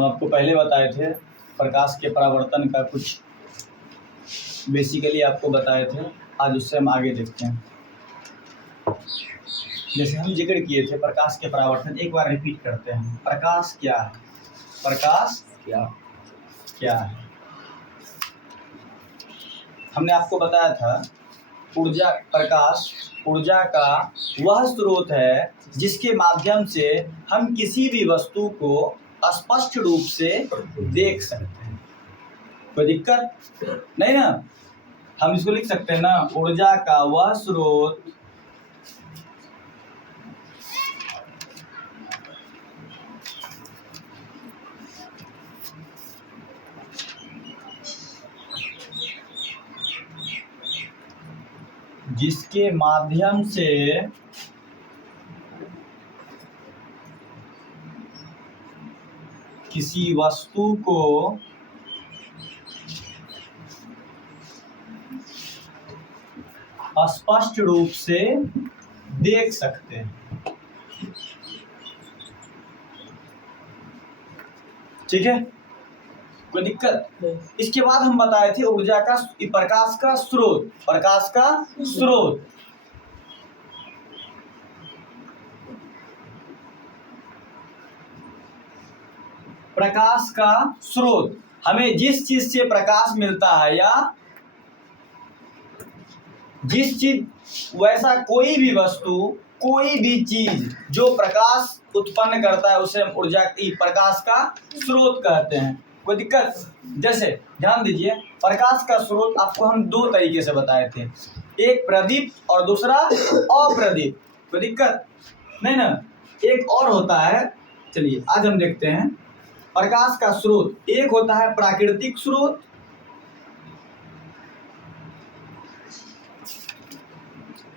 हम आपको पहले बताए थे प्रकाश के परावर्तन का कुछ बेसिकली आपको बताए थे। आज उससे हम आगे देखते हैं। जैसे हम जिक्र किए थे प्रकाश के परावर्तन, एक बार रिपीट करते हैं। प्रकाश क्या है? प्रकाश क्या है? हमने आपको बताया था ऊर्जा, प्रकाश ऊर्जा का वह स्रोत है जिसके माध्यम से हम किसी भी वस्तु को स्पष्ट रूप से देख सकते हैं। कोई दिक्कत नहीं ना? हम इसको लिख सकते हैं ना, ऊर्जा का वह स्रोत जिसके माध्यम से किसी वस्तु को स्पष्ट रूप से देख सकते हैं। ठीक है, कोई दिक्कत? इसके बाद हम बताए थे ऊर्जा का, प्रकाश का स्रोत, प्रकाश का स्रोत। प्रकाश का स्रोत हमें जिस चीज से प्रकाश मिलता है या जिस चीज, वैसा कोई भी वस्तु, कोई भी चीज जो प्रकाश उत्पन्न करता है उसे हम ऊर्जा की, प्रकाश का स्रोत कहते हैं। कोई दिक्कत? जैसे ध्यान दीजिए, प्रकाश का स्रोत आपको हम दो तरीके से बताए थे, एक प्रदीप्त और दूसरा अप्रदीप्त। कोई दिक्कत नहीं ना? एक और होता है, चलिए आज हम देखते हैं प्रकाश का स्रोत। एक होता है प्राकृतिक स्रोत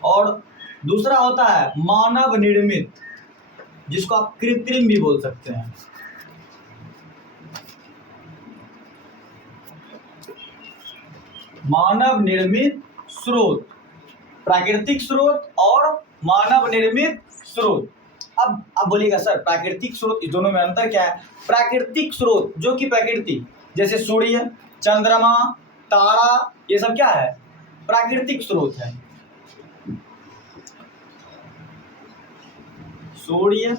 और दूसरा होता है मानव निर्मित, जिसको आप कृत्रिम भी बोल सकते हैं। मानव निर्मित स्रोत, प्राकृतिक स्रोत और मानव निर्मित स्रोत। अब आप बोलिएगा सर प्राकृतिक स्रोत, इस दोनों में अंतर क्या है? प्राकृतिक स्रोत जो कि प्रकृति, जैसे सूर्य, चंद्रमा, तारा, ये सब क्या है? प्राकृतिक स्रोत है। सूर्य,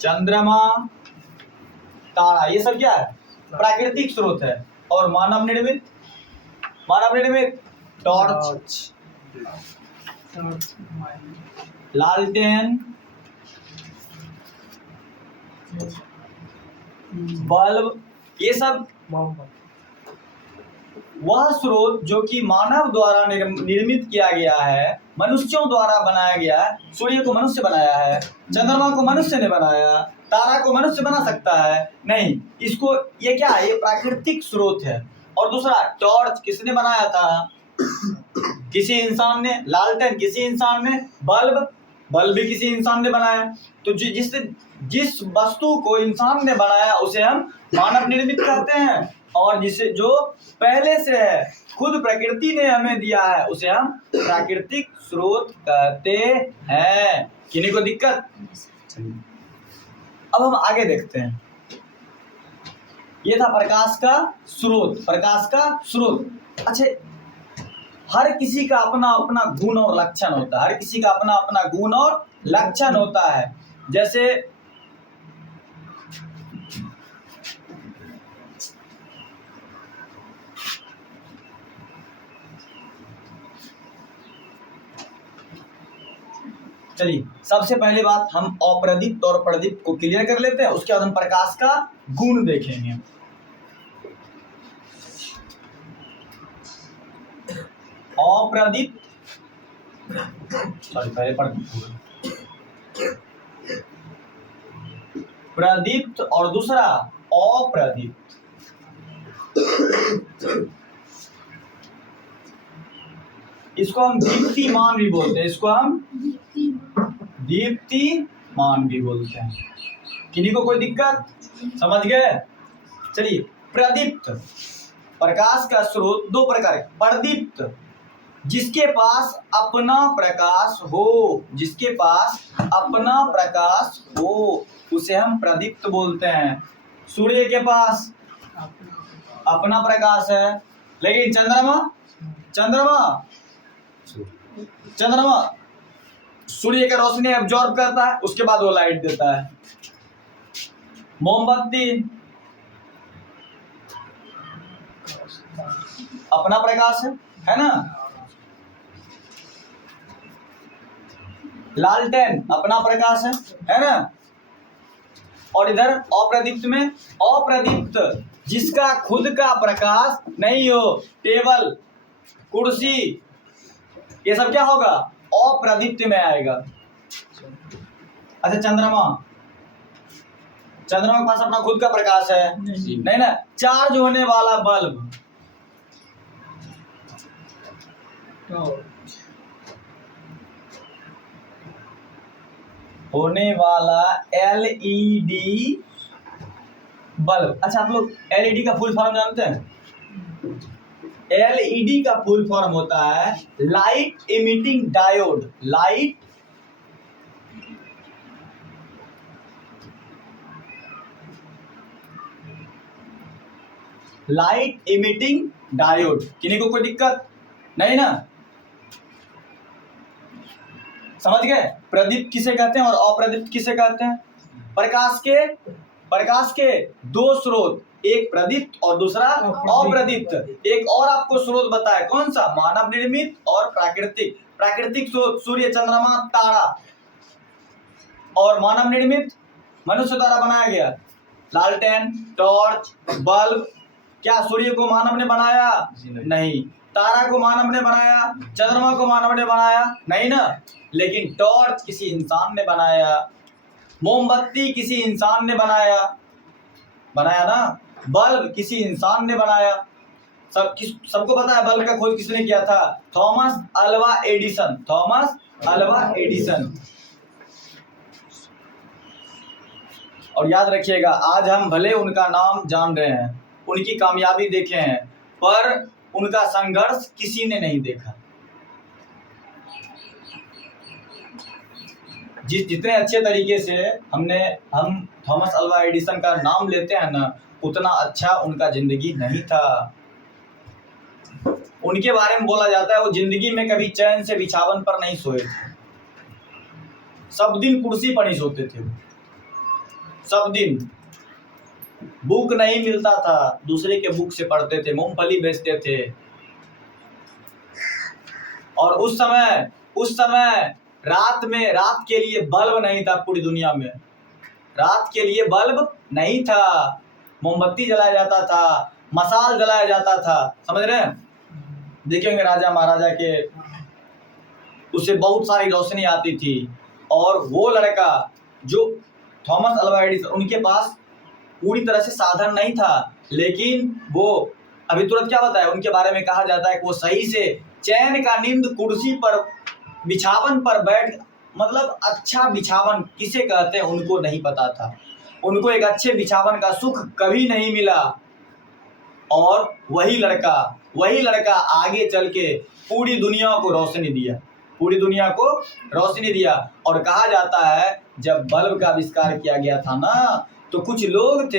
चंद्रमा, तारा, ये सब क्या है? प्राकृतिक स्रोत है। और मानव निर्मित, टॉर्च, लालटेन, बल्ब, ये सब वह स्रोत जो कि मानव द्वारा निर्मित किया गया है, मनुष्यों द्वारा बनाया गया है। सूर्य को मनुष्य बनाया है, चंद्रमा को मनुष्य ने बनाया, तारा को मनुष्य बना सकता है नहीं। इसको, ये क्या है? ये प्राकृतिक स्रोत है। और दूसरा टॉर्च किसने बनाया था? किसी इंसान ने। लालटेन किसी इंसान ने। बल्ब भी किसी इंसान ने बनाया। तो जिस वस्तु को इंसान ने बनाया उसे हम मानव निर्मित कहते हैं, और जिसे जो पहले से है, खुद प्रकृति ने हमें दिया है, उसे हम प्राकृतिक स्रोत कहते हैं। किन्हीं को दिक्कत? अब हम आगे देखते हैं। ये था प्रकाश का स्रोत, प्रकाश का स्रोत। अच्छा, हर किसी का अपना अपना गुण और लक्षण होता है, हर किसी का अपना अपना गुण और लक्षण होता है। जैसे चलिए, सबसे पहले बात हम अप्रदीप्त और प्रदीप्त को क्लियर कर लेते हैं, उसके बाद हम प्रकाश का गुण देखेंगे। अप्रदीप्त, पहले प्रदीप्त और दूसरा अप्रदीप्त। इसको हम दीप्तिमान भी बोलते हैं, इसको हम दीप्तिमान भी बोलते हैं। किन्हीं को कोई दिक्कत? समझ गए? चलिए, प्रदीप्त, प्रकाश का स्रोत दो प्रकार। प्रदीप्त जिसके पास अपना प्रकाश हो, जिसके पास अपना प्रकाश हो, उसे हम प्रदीप्त बोलते हैं। सूर्य के पास अपना प्रकाश है, लेकिन चंद्रमा चंद्रमा चंद्रमा सूर्य का रोशनी एब्जॉर्ब करता है, उसके बाद वो लाइट देता है। मोमबत्ती अपना प्रकाश है ना। लालटेन अपना प्रकाश है ना। और इधर अप्रदीप्त में, अप्रदीप्त जिसका खुद का प्रकाश नहीं हो, टेबल कुर्सी ये सब क्या होगा, अप्रदीप्त में आएगा। अच्छा चंद्रमा, चंद्रमा के पास अपना खुद का प्रकाश है नहीं ना। चार्ज होने वाला बल्ब, होने वाला एलईडी बल्ब। अच्छा आप लोग एलईडी का फुल फॉर्म जानते हैं? एलईडी का फुल फॉर्म होता है light emitting diode. Light emitting diode. किन्हीं को कोई दिक्कत नहीं ना, समझ गए? प्रदीप्त किसे कहते हैं और अप्रदीप्त किसे कहते हैं? प्रकाश के दो स्रोत, एक प्रदीप्त और दूसरा अप्रदीप्त। एक और आपको स्रोत बताए, कौन सा? मानव निर्मित और प्राकृतिक। प्राकृतिक स्रोत सूर्य, चंद्रमा, तारा, और मानव निर्मित मनुष्य द्वारा बनाया गया लालटेन, टॉर्च, बल्ब। क्या सूर्य को मानव ने बनाया? नहीं। तारा को मानव ने बनाया? चंद्रमा को मानव ने बनाया? नहीं ना। लेकिन टॉर्च किसी इंसान ने बनाया, मोमबत्ती किसी इंसान ने बनाया ना, बल्ब किसी इंसान ने बनाया। सबको पता है बल्ब का खोज किसने किया था? Thomas Alva Edison. Thomas Alva Edison. और याद रखिएगा, आज हम भले उनका नाम जान रहे हैं, उनकी कामयाबी देखे हैं, पर उनका संघर्ष किसी ने नहीं देखा। जितने अच्छे तरीके से हम थॉमस अल्वा एडिसन का नाम लेते हैं ना, उतना अच्छा उनका जिंदगी नहीं था। उनके बारे में बोला जाता है वो जिंदगी में कभी चैन से बिछावन पर नहीं सोए थे, सब दिन कुर्सी पर ही सोते थे। सब दिन बुक नहीं मिलता था, दूसरे के बुक से पढ़ते थे, मूंगफली बेचते थे। और उस समय रात के लिए बल्ब नहीं था पूरी दुनिया में। रात के लिए बल्ब नहीं था, मोमबत्ती जलाया जाता था, मसाल जलाया जाता था। समझ रहे हैं? देखेंगे राजा महाराजा के, उसे बहुत सारी रोशनी आती थी। और वो लड़का जो थॉमस अल्वा एडिसन, उनके पास पूरी तरह से साधन नहीं था, लेकिन वो अभी तुरंत क्या बताया उनके बारे में, कहा जाता है कि वो सही से चैन का नींद कुर्सी पर बिछावन पर बैठ, मतलब अच्छा बिछावन किसे कहते हैं उनको नहीं पता था। उनको एक अच्छे बिछावन का सुख कभी नहीं मिला। और वही लड़का आगे चल के पूरी दुनिया को रोशनी दिया, पूरी दुनिया को रोशनी दिया। और कहा जाता है जब बल्ब का आविष्कार किया गया था ना, तो कुछ लोग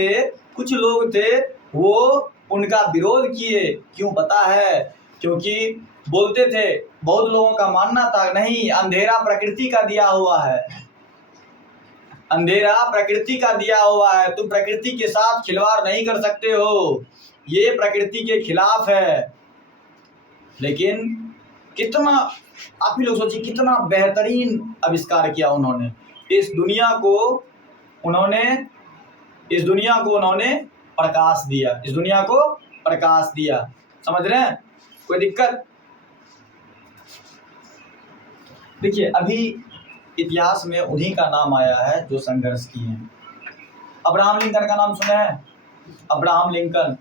थे वो उनका विरोध किए। क्यों पता है? क्योंकि बोलते थे, बहुत लोगों का मानना था नहीं, अंधेरा प्रकृति का दिया हुआ है, अंधेरा प्रकृति का दिया हुआ है, तुम प्रकृति के साथ खिलवाड़ नहीं कर सकते हो, ये प्रकृति के खिलाफ है। लेकिन कितना, आप ही लोग सोचिए, कितना बेहतरीन आविष्कार किया उन्होंने। इस दुनिया को उन्होंने प्रकाश दिया, इस दुनिया को प्रकाश दिया। समझ रहे हैं? कोई दिक्कत? देखिए अभी इतिहास में उन्हीं का नाम आया है जो संघर्ष किए हैं। अब्राहम लिंकन का नाम सुना है? अब्राहम लिंकन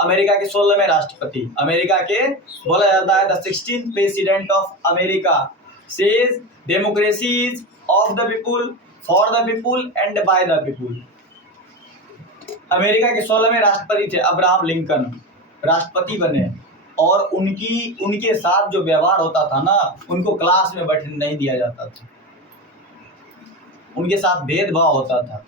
अमेरिका के 16वें राष्ट्रपति। अमेरिका के बोला जाता है the 16th president of America says democracy is of the people, for the people and by the people. America के 16वें राष्ट्रपति थे अब्राहम लिंकन, राष्ट्रपति बने। और उनके साथ जो व्यवहार होता था ना, उनको क्लास में बैठने नहीं दिया जाता था, उनके साथ भेदभाव होता था।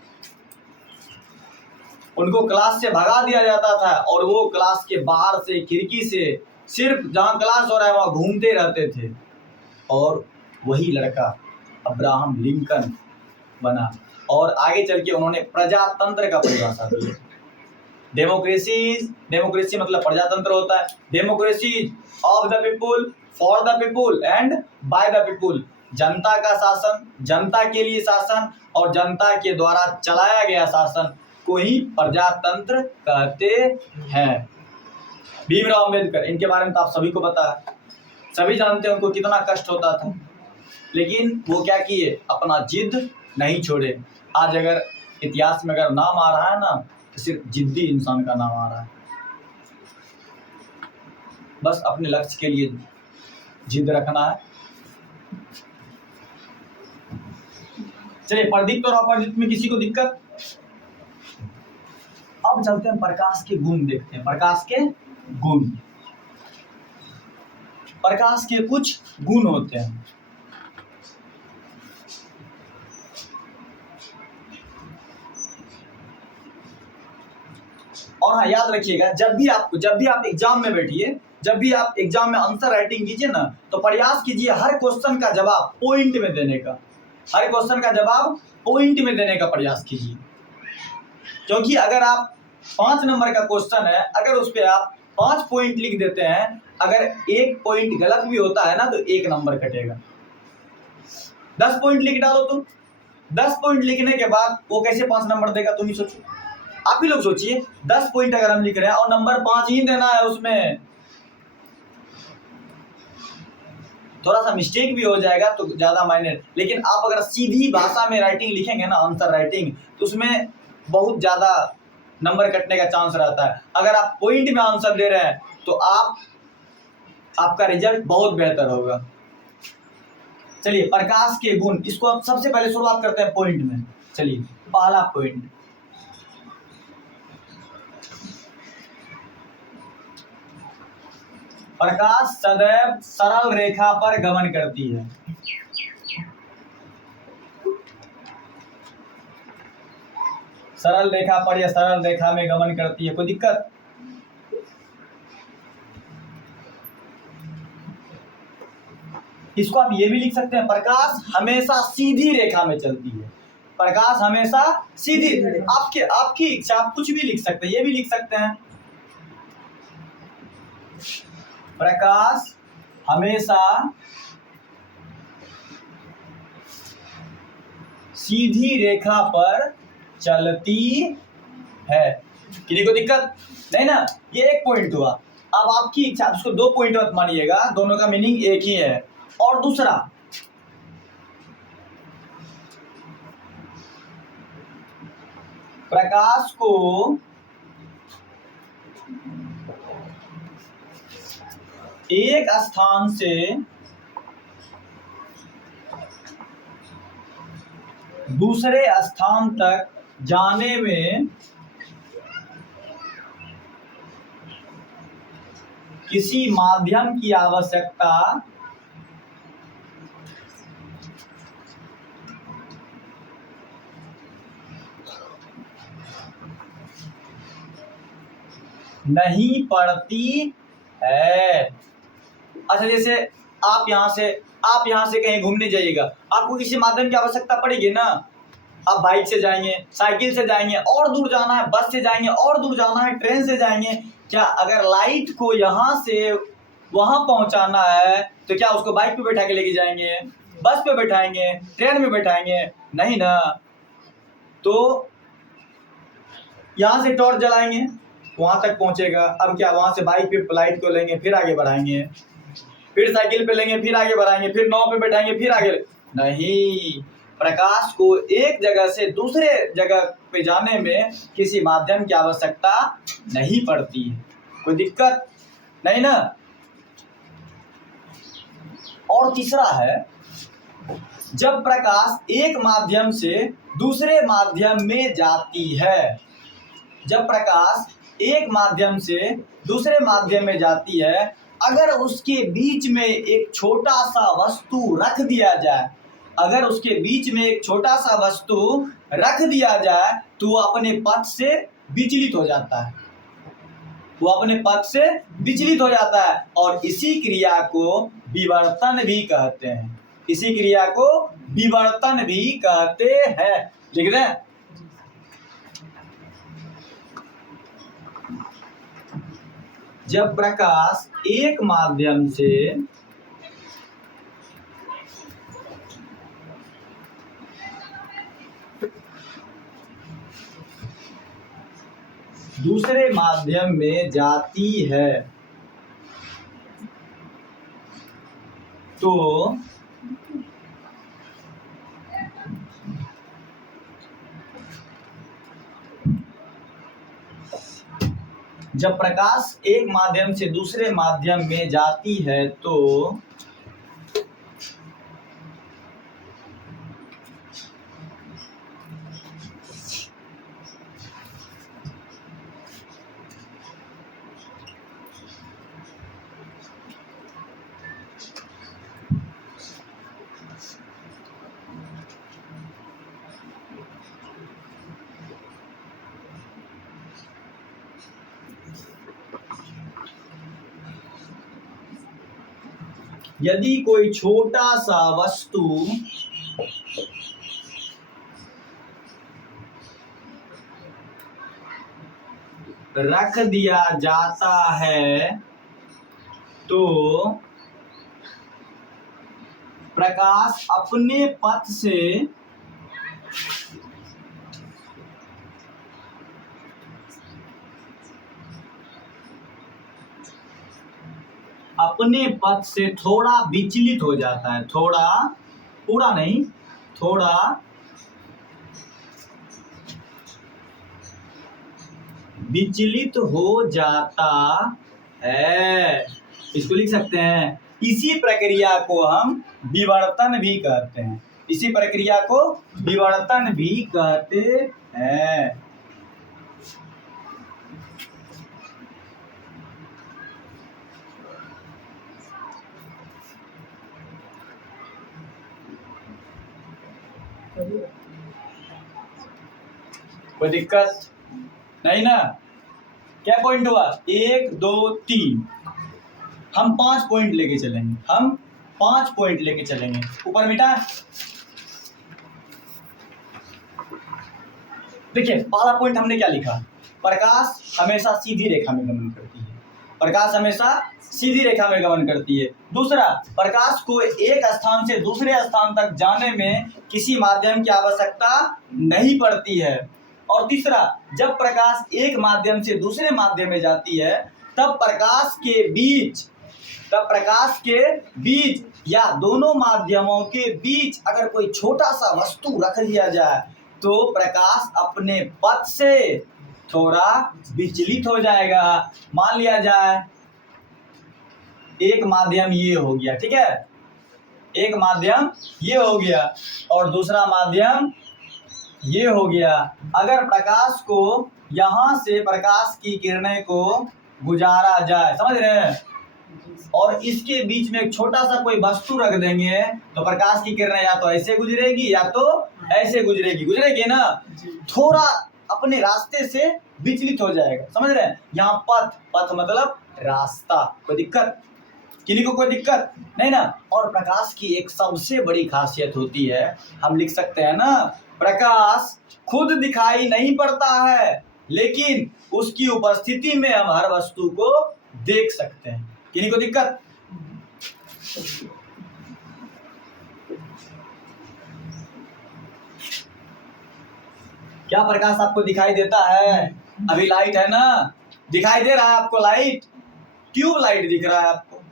उनको क्लास से भगा दिया जाता था और वो क्लास के बाहर से खिड़की से सिर्फ जहाँ क्लास हो रहा है वहाँ घूमते रहते थे। और वही लड़का अब्राहम लिंकन बना और आगे चल के उन्होंने प्रजातंत्र का परिभाषा दिया। डेमोक्रेसी मतलब प्रजातंत्र होता है। Democracy of the people, for the people and by the people. जनता का शासन, जनता के लिए शासन और जनता के द्वारा चलाया गया शासन को ही प्रजातंत्र कहते हैं। भीमराव अम्बेडकर, इनके बारे में तो आप सभी को पता है, सभी जानते हैं उनको कितना कष्ट होता था, लेकिन वो क्या किए, अपना जिद नहीं छोड़े। आज अगर इतिहास में अगर नाम आ रहा है ना, तो सिर्फ जिद्दी इंसान का नाम आ रहा है। बस अपने लक्ष्य के लिए जिद रखना है। चलिए, प्रदीप्त और अपरदीप्त में किसी को दिक्कत? अब चलते हैं प्रकाश के गुण देखते हैं। प्रकाश के गुण, प्रकाश के कुछ गुण होते हैं। और हाँ, याद रखिएगा, जब भी आप एग्जाम में बैठिए, जब भी आप एग्जाम में आंसर राइटिंग कीजिए ना, तो प्रयास कीजिए हर क्वेश्चन का जवाब पॉइंट में देने का। हर क्वेश्चन का जवाब पॉइंट में देने का प्रयास कीजिए, क्योंकि अगर आप 5 नंबर का क्वेश्चन है, अगर उस पर आप 5 पॉइंट लिख देते हैं, अगर 1 पॉइंट गलत भी होता है ना, तो 1 नंबर कटेगा। 10 पॉइंट लिख डालो तुम, 10 पॉइंट लिखने के बाद वो कैसे 5 नंबर देगा, तुम ही सोचो। आप ही लोग सोचिए, 10 पॉइंट अगर हम लिख रहे हैं और नंबर 5 ही देना है उसमें, थोड़ा सा मिस्टेक भी हो जाएगा तो ज्यादा मायने। लेकिन आप अगर सीधी भाषा में राइटिंग लिखेंगे ना, आंसर राइटिंग, तो उसमें बहुत ज्यादा नंबर कटने का चांस रहता है। अगर आप पॉइंट में आंसर दे रहे हैं तो आपका रिजल्ट बहुत बेहतर होगा। चलिए, प्रकाश के गुण, इसको आप सबसे पहले शुरुआत करते हैं पॉइंट में। चलिए, पहला पॉइंट, प्रकाश सदैव सरल रेखा पर गमन करती है। सरल रेखा पर या सरल रेखा में गमन करती है, कोई दिक्कत? इसको आप ये भी लिख सकते हैं, प्रकाश हमेशा सीधी रेखा में चलती है। प्रकाश हमेशा सीधी, आपकी इच्छा, आप कुछ भी लिख सकते हैं, ये भी लिख सकते हैं, प्रकाश हमेशा सीधी रेखा पर चलती है। किसी को दिक्कत नहीं ना? ये एक पॉइंट हुआ। अब आपकी इच्छा, उसको 2 पॉइंट मत मानिएगा, दोनों का मीनिंग एक ही है। और दूसरा, प्रकाश को एक स्थान से दूसरे स्थान तक जाने में किसी माध्यम की आवश्यकता नहीं पड़ती है। अच्छा, जैसे आप यहाँ से कहीं घूमने जाइएगा, आपको किसी माध्यम की आवश्यकता पड़ेगी ना। आप बाइक से जाएंगे, साइकिल से जाएंगे, और दूर जाना है बस से जाएंगे, और दूर जाना है ट्रेन से जाएंगे। क्या अगर लाइट को यहाँ से वहां पहुंचाना है तो क्या उसको बाइक पे बैठा के लेके जाएंगे, बस पे बैठाएंगे, ट्रेन में बैठाएंगे? नहीं ना। तो यहाँ से टॉर्च जलाएंगे, वहां तक पहुंचेगा। अब क्या वहां से बाइक पे लाइट को लेंगे, फिर आगे बढ़ाएंगे, फिर साइकिल पे लेंगे, फिर आगे बढ़ाएंगे, फिर नाव पे बैठाएंगे, फिर आगे? नहीं। प्रकाश को एक जगह से दूसरे जगह पे जाने में किसी माध्यम की आवश्यकता नहीं पड़ती है। कोई दिक्कत नहीं ना? और तीसरा है, जब प्रकाश एक माध्यम से दूसरे माध्यम में जाती है, जब प्रकाश एक माध्यम से दूसरे माध्यम में जाती है, अगर उसके बीच में एक छोटा सा वस्तु रख दिया जाए, अगर उसके बीच में एक छोटा सा वस्तु रख दिया जाए, तो वो अपने पथ से विचलित हो जाता है, वो अपने पथ से विचलित हो जाता है। और इसी क्रिया को विवर्तन भी कहते हैं, इसी क्रिया को विवर्तन भी कहते हैं। लिख दें? जब प्रकाश एक माध्यम से दूसरे माध्यम में जाती है तो जब प्रकाश एक माध्यम से दूसरे माध्यम में जाती है तो यदि कोई छोटा सा वस्तु रख दिया जाता है तो प्रकाश अपने पथ से थोड़ा विचलित हो जाता है, थोड़ा, पूरा नहीं, थोड़ा विचलित हो जाता है। इसको लिख सकते हैं, इसी प्रक्रिया को हम विवर्तन भी कहते हैं, इसी प्रक्रिया को विवर्तन भी कहते हैं। कोई दिक्कत नहीं ना? क्या पॉइंट हुआ? 1 2 3। हम 5 पॉइंट लेके चलेंगे, हम 5 पॉइंट लेके चलेंगे। ऊपर मिटा। देखिए पहला पॉइंट हमने क्या लिखा? प्रकाश हमेशा सीधी रेखा में गमन करती है, प्रकाश हमेशा सीधी रेखा में गमन करती है। दूसरा, प्रकाश को एक स्थान से दूसरे स्थान तक जाने में किसी माध्यम की आवश्यकता नहीं पड़ती है। और तीसरा, जब प्रकाश एक माध्यम से दूसरे माध्यम में जाती है तब प्रकाश के बीच या दोनों माध्यमों के बीच अगर कोई छोटा सा वस्तु रख लिया जाए तो प्रकाश अपने पथ से थोड़ा विचलित हो जाएगा। मान लिया जाए एक माध्यम ये हो गया, ठीक है, एक माध्यम ये हो गया और दूसरा माध्यम ये हो गया। अगर प्रकाश को यहाँ से प्रकाश की किरणें को गुजारा जाए, समझ रहे हैं, और इसके बीच में एक छोटा सा कोई वस्तु रख देंगे तो प्रकाश की किरणें या तो ऐसे गुजरेगी या तो ऐसे गुजरेगी ना, थोड़ा अपने रास्ते से विचलित हो जाएगा। समझ रहे हैं? यहाँ पथ मतलब रास्ता। कोई दिक्कत? किसी को कोई दिक्कत नहीं ना? और प्रकाश की एक सबसे बड़ी खासियत होती है, हम लिख सकते हैं ना, प्रकाश खुद दिखाई नहीं पड़ता है लेकिन उसकी उपस्थिति में हम हर वस्तु को देख सकते हैं। किसी को दिक्कत? क्या प्रकाश आपको दिखाई देता है? अभी लाइट है ना, दिखाई दे रहा है आपको लाइट? ट्यूब लाइट दिख रहा है आपको,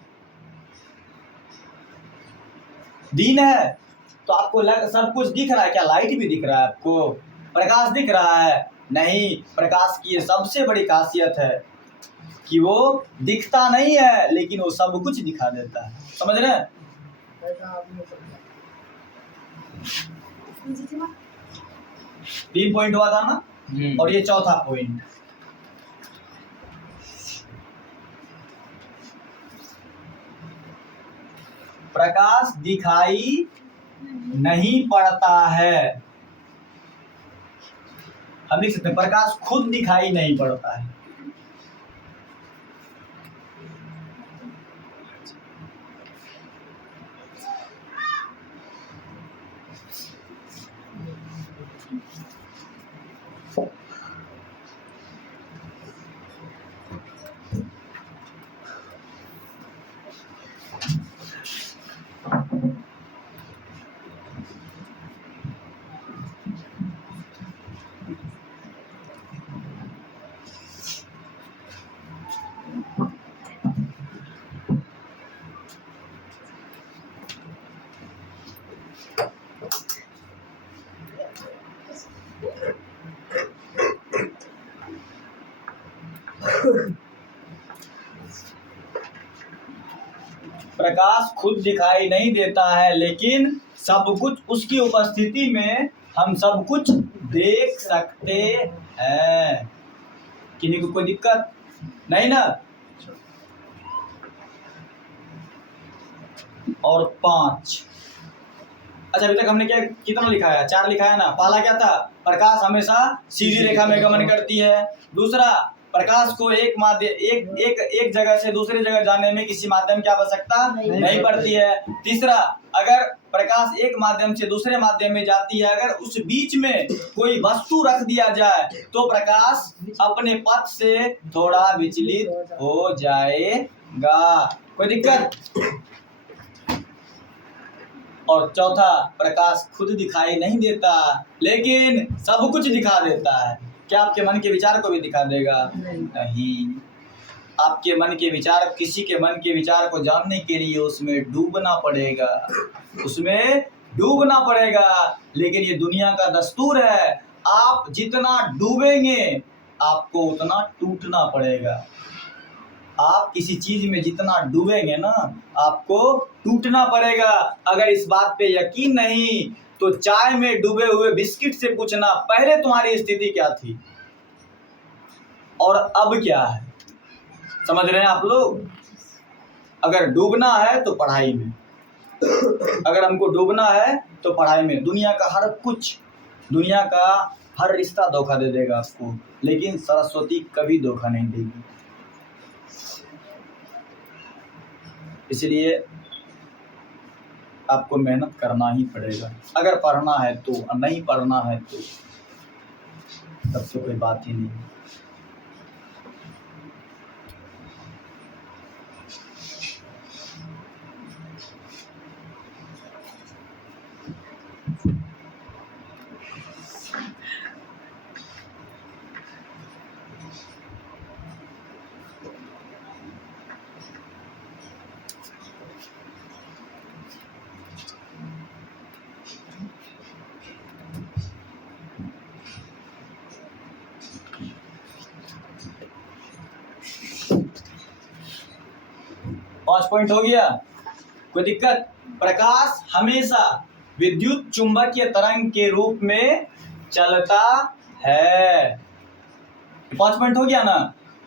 दिन है तो आपको सब कुछ दिख रहा है। क्या लाइट भी दिख रहा है आपको? प्रकाश दिख रहा है? नहीं। प्रकाश की ये सबसे बड़ी खासियत है कि वो दिखता नहीं है लेकिन वो सब कुछ दिखा देता है। समझ रहे हैं? 3 पॉइंट हुआ था ना, और ये चौथा पॉइंट। प्रकाश दिखाई नहीं पड़ता है हम लिख सकते हैं प्रकाश खुद दिखाई नहीं पड़ता है। प्रकाश खुद दिखाई नहीं देता है, लेकिन सब कुछ उसकी उपस्थिति में हम सब कुछ देख सकते हैं। किन्हीं को कोई दिक्कत नहीं ना? और 5। अच्छा, अभी तक हमने क्या कितना लिखा है? 4 लिखा है ना। पहला क्या था? प्रकाश हमेशा सीधी रेखा में गमन करती है। दूसरा, प्रकाश को एक जगह से दूसरी जगह जाने में किसी माध्यम की आवश्यकता नहीं पड़ती है। तीसरा, अगर प्रकाश एक माध्यम से दूसरे माध्यम में जाती है, अगर उस बीच में कोई वस्तु रख दिया जाए तो प्रकाश अपने पथ से थोड़ा विचलित हो जाएगा। कोई दिक्कत? और चौथा, प्रकाश खुद दिखाई नहीं देता, लेकिन सब कुछ दिखा देता है। क्या आपके मन के विचार को भी दिखा देगा? नहीं। आपके मन के विचार, किसी के मन के विचार को जानने के लिए उसमें डूबना पड़ेगा, उसमें डूबना पड़ेगा। लेकिन ये दुनिया का दस्तूर है, आप जितना डूबेंगे आपको उतना टूटना पड़ेगा। आप किसी चीज में जितना डूबेंगे ना, आपको टूटना पड़ेगा। अगर इस बात पे यकीन नहीं तो चाय में डूबे हुए बिस्किट से पूछना, पहले तुम्हारी स्थिति क्या थी और अब क्या है। समझ रहे हैं आप लोग? अगर डूबना है तो पढ़ाई में, अगर हमको डूबना है तो पढ़ाई में। दुनिया का हर कुछ, दुनिया का हर रिश्ता धोखा दे देगा आपको, लेकिन सरस्वती कभी धोखा नहीं देगी। इसलिए आपको मेहनत करना ही पड़ेगा। अगर पढ़ना है तो, नहीं पढ़ना है तो तब तो कोई बात ही नहीं। पांच पॉइंट हो गया, कोई दिक्कत? प्रकाश हमेशा विद्युत चुंबकीय तरंग के रूप में चलता है। 5 पॉइंट हो गया ना।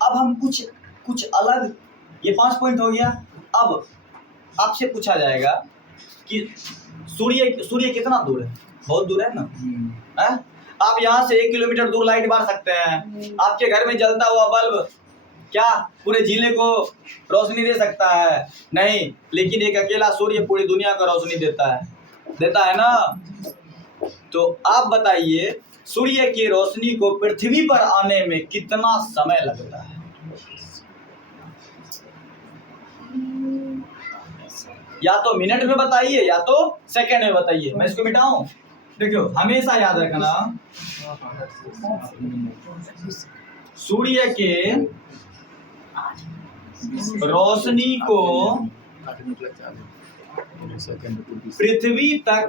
अब हम कुछ अलग, ये 5 पॉइंट हो गया। अब आपसे पूछा जाएगा कि सूर्य कितना दूर है? बहुत दूर है ना। है? आप यहाँ से 1 किलोमीटर दूर लाइट मार सकते हैं। आपके घर में जलता हुआ बल्ब क्या पूरे जिले को रोशनी दे सकता है? नहीं। लेकिन एक अकेला सूर्य पूरी दुनिया को रोशनी देता है ना। तो आप बताइए, सूर्य की रोशनी को पृथ्वी पर आने में कितना समय लगता है? या तो मिनट में बताइए या तो सेकंड में बताइए। मैं इसको मिटाऊं? देखियो, हमेशा याद रखना, सूर्य के रोशनी को पृथ्वी तक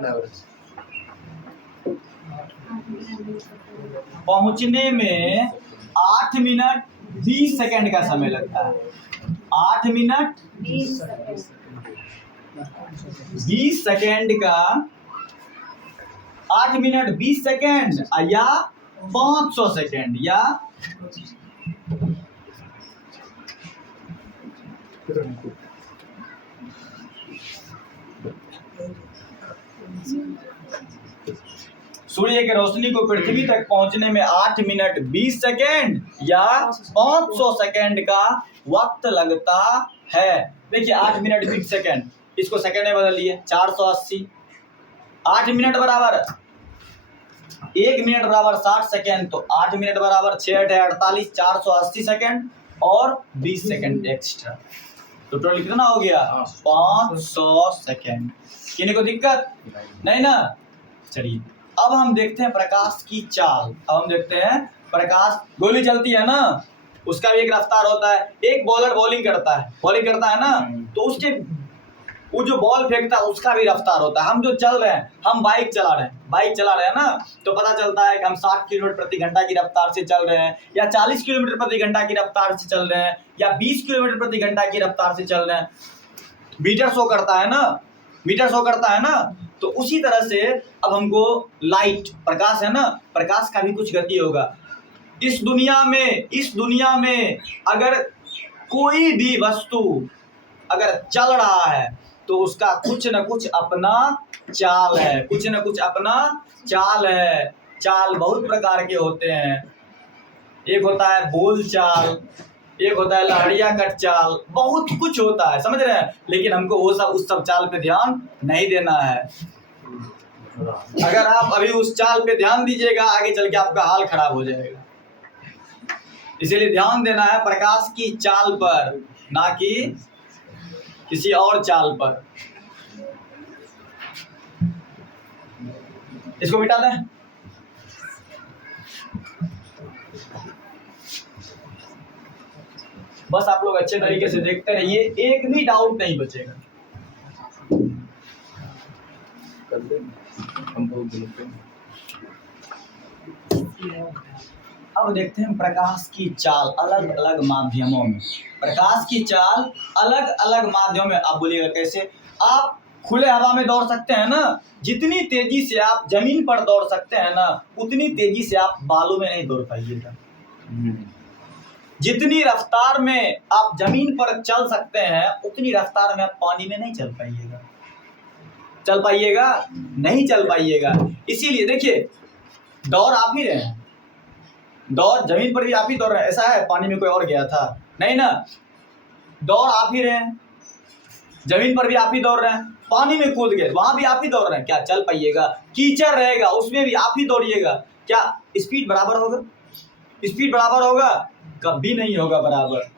पहुंचने में 8 मिनट 20 सेकंड का समय लगता है। 8 मिनट 20 सेकंड का, 8 मिनट 20 सेकंड या 500 सेकंड या सूर्य की रोशनी को पृथ्वी तक पहुंचने में 8 मिनट 20 सेकेंड या 500 सेकेंड का वक्त लगता है। देखिए 8 मिनट 20 सेकेंड, इसको सेकेंड में बदल लिए 480। 8 मिनट बराबर 1 मिनट बराबर 60 सेकेंड, तो 8 मिनट बराबर 6 48 480 सेकेंड और 20 सेकेंड एक्स्ट्रा, तो टोटल कितना हो गया 500 सेकेंड। किन्हीं को दिक्कत नहीं ना। चलिए अब हम देखते हैं प्रकाश की चाल। अब हम देखते हैं प्रकाश, गोली चलती है ना, उसका भी एक रफ्तार होता है। एक बॉलर बॉलिंग करता है ना, तो उसके वो जो बॉल फेंकता है उसका भी रफ्तार होता है। हम जो चल रहे हैं, हम बाइक चला रहे हैं ना, तो पता चलता है कि हम 60 किलोमीटर प्रति घंटा की रफ्तार से चल रहे हैं, या 40 किलोमीटर प्रति घंटा की रफ्तार से चल रहे हैं, या 20 किलोमीटर प्रति घंटा की रफ्तार से चल रहे हैं। मीटर शो करता है ना, तो उसी तरह से अब हमको लाइट, प्रकाश है ना, प्रकाश का भी कुछ गति होगा। इस दुनिया में अगर कोई भी वस्तु अगर चल रहा है तो उसका कुछ न कुछ अपना चाल है। चाल बहुत प्रकार के होते हैं। एक होता है बोल चाल, एक होता है लहरिया कट चाल, बहुत कुछ होता है, समझ रहे हैं। लेकिन हमको वो सब उस सब चाल पे ध्यान नहीं देना है। अगर आप अभी उस चाल पे ध्यान दीजिएगा, आगे चल के आपका हाल खराब हो जाएगा। इसीलिए ध्यान देना है प्रकाश की चाल पर, ना कि किसी और चाल पर। इसको मिटा दें। बस आप लोग अच्छे तरीके से देखते रहिए, एक भी डाउट नहीं बचेगा। अब देखते हैं प्रकाश की चाल अलग अलग माध्यमों में। प्रकाश की चाल अलग अलग माध्यमों में। आप बोलिएगा कैसे? आप खुले हवा में दौड़ सकते हैं ना, जितनी तेजी से आप जमीन पर दौड़ सकते हैं ना, उतनी तेजी से आप बालू में नहीं दौड़ पाइएगा। जितनी रफ्तार में आप जमीन पर चल सकते हैं, उतनी रफ्तार में आप पानी में नहीं चल पाइएगा। नहीं चल पाइएगा। इसीलिए देखिए, दौड़ आप ही रहे हैं, दौड़ जमीन पर भी आप ही दौड़ रहे हैं। ऐसा है पानी में कोई और गया था? नहीं ना। दौड़ आप ही रहे हैं, जमीन पर भी आप ही दौड़ रहे हैं, पानी में कूद गए वहां भी आप ही दौड़ रहे हैं। क्या चल पाइएगा? कीचड़ रहेगा उसमें भी आप ही दौड़िएगा, क्या स्पीड बराबर होगा? कभी नहीं होगा बराबर।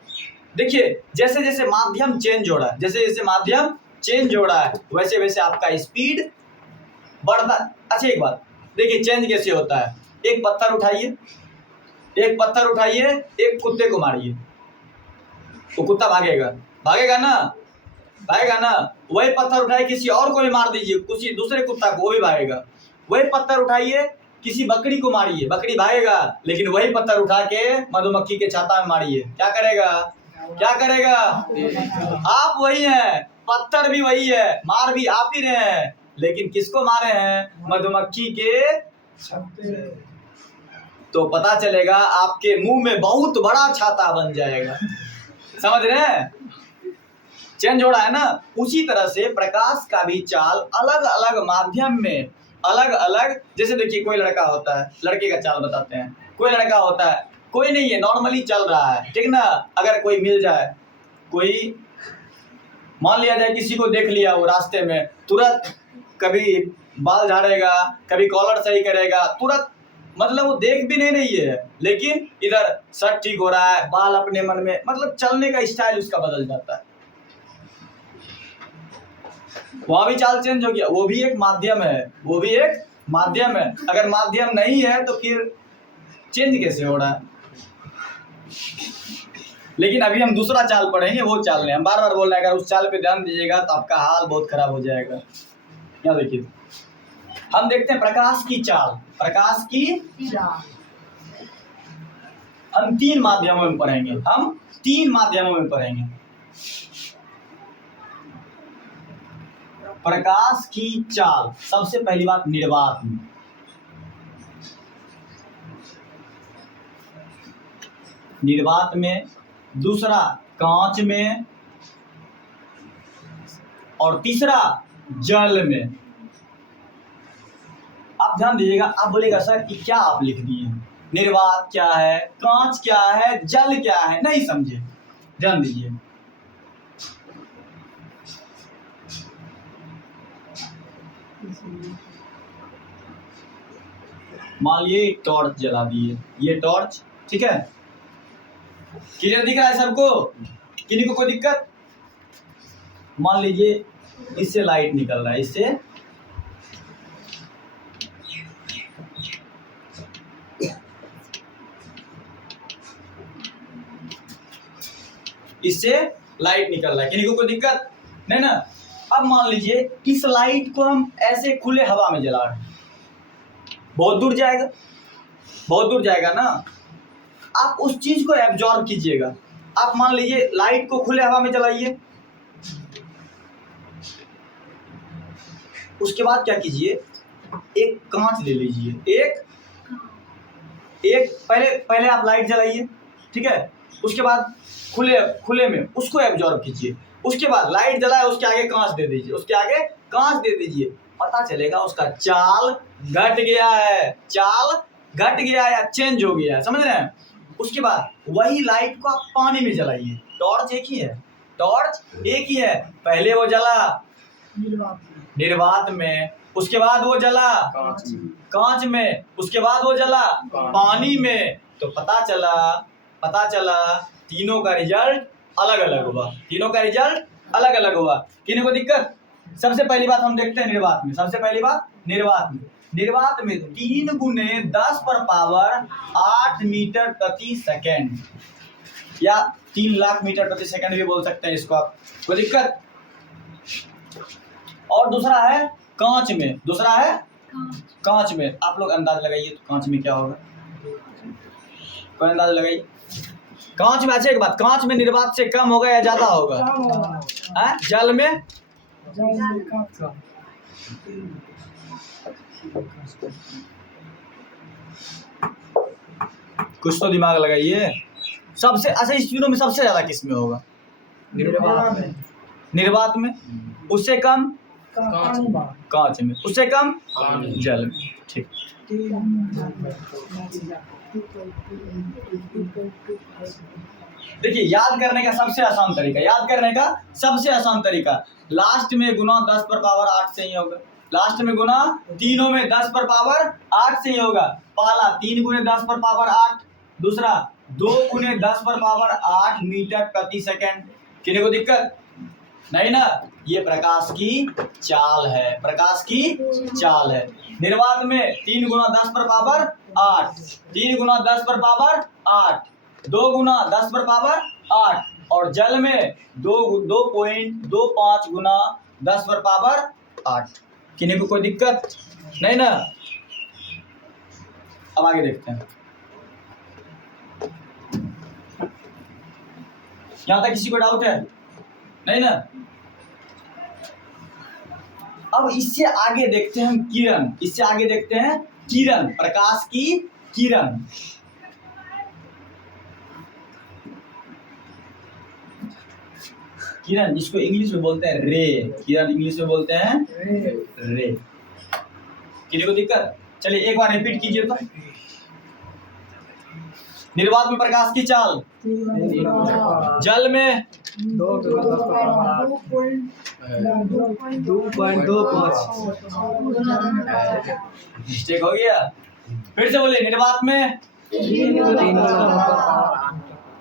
देखिए जैसे जैसे माध्यम चेंज हो रहा है, वैसे वैसे आपका स्पीड बढ़ता। अच्छा एक बात देखिए, चेंज कैसे होता है। एक पत्थर उठाइए, एक कुत्ते को मारिए, वो कुत्ता भागेगा ना। वही पत्थर उठाइए, किसी और को भी मार दीजिए, किसी दूसरे कुत्ता को, वो भी भागेगा। वही पत्थर उठाइए, किसी बकरी को मारिए, बकरी भागेगा। लेकिन वही पत्थर उठा के मधुमक्खी के छाता में मारिए, क्या करेगा? आप वही हैं, पत्थर भी वही है, मार भी आप ही रहे हैं, लेकिन किसको मारे हैं? मधुमक्खी के छत्ते। तो पता चलेगा आपके मुंह में बहुत बड़ा छाता बन जाएगा। समझ रहे हैं? चेंज हो रहा है ना। उसी तरह से प्रकाश का भी चाल अलग अलग माध्यम में अलग अलग। जैसे देखिए कोई लड़का होता है, लड़के का चाल बताते हैं। कोई लड़का होता है, कोई नहीं है, नॉर्मली चल रहा है, ठीक ना। अगर कोई मिल जाए, कोई मान लिया जाए किसी को देख लिया वो रास्ते में, तुरंत कभी बाल झाड़ेगा, कभी कॉलर सही करेगा, तुरंत मतलब वो देख भी नहीं रही है, लेकिन इधर शर्ट ठीक हो रहा है, बाल अपने मन में, मतलब चलने का स्टाइल उसका बदल जाता है। वहां भी चाल चेंज हो गया। वो भी एक माध्यम है। अगर माध्यम नहीं है तो फिर चेंज कैसे हो रहा है? लेकिन अभी हम दूसरा चाल पढ़ेंगे, वो चाल नहीं। हम बार बार बोल रहे हैं, अगर उस चाल पे ध्यान दीजिएगा तो आपका हाल बहुत खराब हो जाएगा। यहाँ देखिए, हम देखते हैं प्रकाश की चाल। हम 3 माध्यमों में पढ़ेंगे। प्रकाश की चाल, सबसे पहली बात निर्वात में, दूसरा कांच में, और तीसरा जल में। आप आप ध्यान दीजिएगा, आप बोलेगा सर कि क्या आप लिख दिए हैं, निर्वात क्या है, कांच क्या है, जल क्या है, नहीं समझे। ध्यान दीजिए, मान लीजिए टॉर्च जला दिए, ये टॉर्च, ठीक है, क्लियर दिख रहा है सबको, किन्हीं को कोई दिक्कत? मान लीजिए इससे लाइट निकल रहा है, इससे लाइट निकल रहा है, किन्हीं को कोई दिक्कत नहीं ना। अब मान लीजिए इस लाइट को हम ऐसे खुले हवा में जला रहे हैं, बहुत दूर जाएगा, बहुत दूर जाएगा ना। आप उस चीज को एब्जॉर्ब कीजिएगा। आप मान लीजिए लाइट को खुले हवा में जलाइए, उसके बाद क्या कीजिए, एक कांच ले लीजिए, एक पहले आप लाइट जलाइए, ठीक है, उसके बाद खुले में उसको एब्जॉर्ब कीजिए, उसके बाद लाइट जलाए, उसके आगे कांच दे दीजिए, उसके आगे कांच दे दीजिए, पता चलेगा उसका चाल घट गया है, चाल घट गया है, चेंज हो गया है, समझ रहे हैं। उसके बाद वही लाइट को आप पानी में जलाइए, टॉर्च एक ही है, टॉर्च एक ही है, पहले वो जला निर्वात में, उसके बाद वो जला कांच में, उसके बाद वो जला पानी में, तो पता चला तीनों का रिजल्ट अलग अलग हुआ, तीनों का रिजल्ट अलग अलग हुआ। किन्हीं को दिक्कत? सबसे पहली बात हम देखते हैं निर्वात में, सबसे पहली बात निर्वात में 3 गुने 10 पर पावर 8 मीटर प्रति सेकेंड, या 3 लाख मीटर प्रति सेकेंड भी बोल सकते हैं इसको आप, कोई दिक्कत? और दूसरा है कांच में, कांच में आप लोग अंदाज लगाइए तो कांच में क्या होगा, कोई अंदाज लगाइए। कांच में, अच्छा एक बात, कांच में निर्वात से कम होगा या ज्यादा होगा? जल में कुछ तो दिमाग लगाइए। सबसे अच्छा इस तीनों में सबसे ज्यादा किस में होगा? निर्वात में, उससे कम कांच में, उससे कम जल में, ठीक। देखिए याद करने का सबसे आसान तरीका, लास्ट में गुना 10 पर पावर 8 से ही होगा, लास्ट में गुना तीनों में 10 पर पावर 8 से ही होगा। पहला 3 गुने 10 पर पावर 8, दूसरा 2 गुने 10 पर पावर 8 मीटर प्रति सेकेंड। किसी को दिक्कत नहीं ना? ये प्रकाश की चाल है, निर्वात में 3 गुना 10 पर पावर 8, 3 गुना 10 पर पावर 8, 2 गुना 10 पर पावर 8, और जल में 2.25 गुना 10 पर पावर 8। किन्हीं को कोई दिक्कत नहीं ना? अब आगे देखते हैं, यहां तक किसी को डाउट है? नहीं ना? अब इससे आगे देखते हैं हम किरण, किरण, प्रकाश की किरण। किरण जिसको इंग्लिश में बोलते हैं रे, किरण इंग्लिश में बोलते हैं रे। किसी को दिक्कत? चलिए एक बार रिपीट कीजिए तो। निर्वात में प्रकाश की चाल, जल में 2.25, मिस्टेक हो गया, फिर से बोलिए। निर्वात में,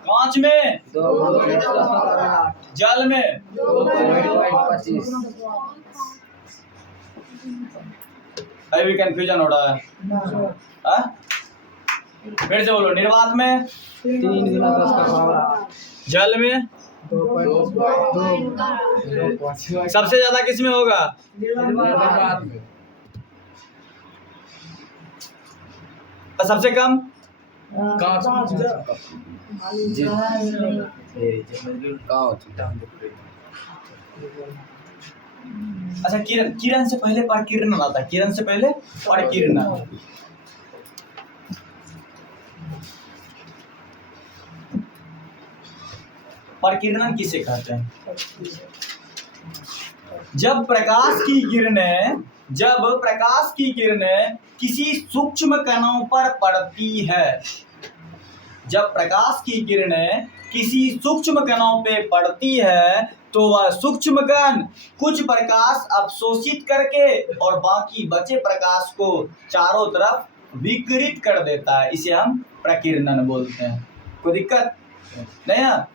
कांच में, जल में 2.25। अभी भी कंफ्यूजन हो रहा है? फिर से बोलो। निर्वात में 3 गुना 10 का पावर 8, जल में 2.25। सबसे ज्यादा किस में होगा? निर्वात में। और सबसे कम? कांच में। अच्छा किरण से पहले परकीर्णन आता है, किरण से पहले परकीर्णन। परकीर्णन किसे कहते हैं? जब प्रकाश की किरणें किसी सूक्ष्म कणों पर पड़ती है। जब प्रकाश की किरणें किसी सूक्ष्म कणों पे पड़ती है तो वह सूक्ष्म कण कुछ प्रकाश अवशोषित करके और बाकी बचे प्रकाश को चारों तरफ विकिरित कर देता है। इसे हम प्रकीर्णन बोलते हैं। कोई दिक्कत नहीं है?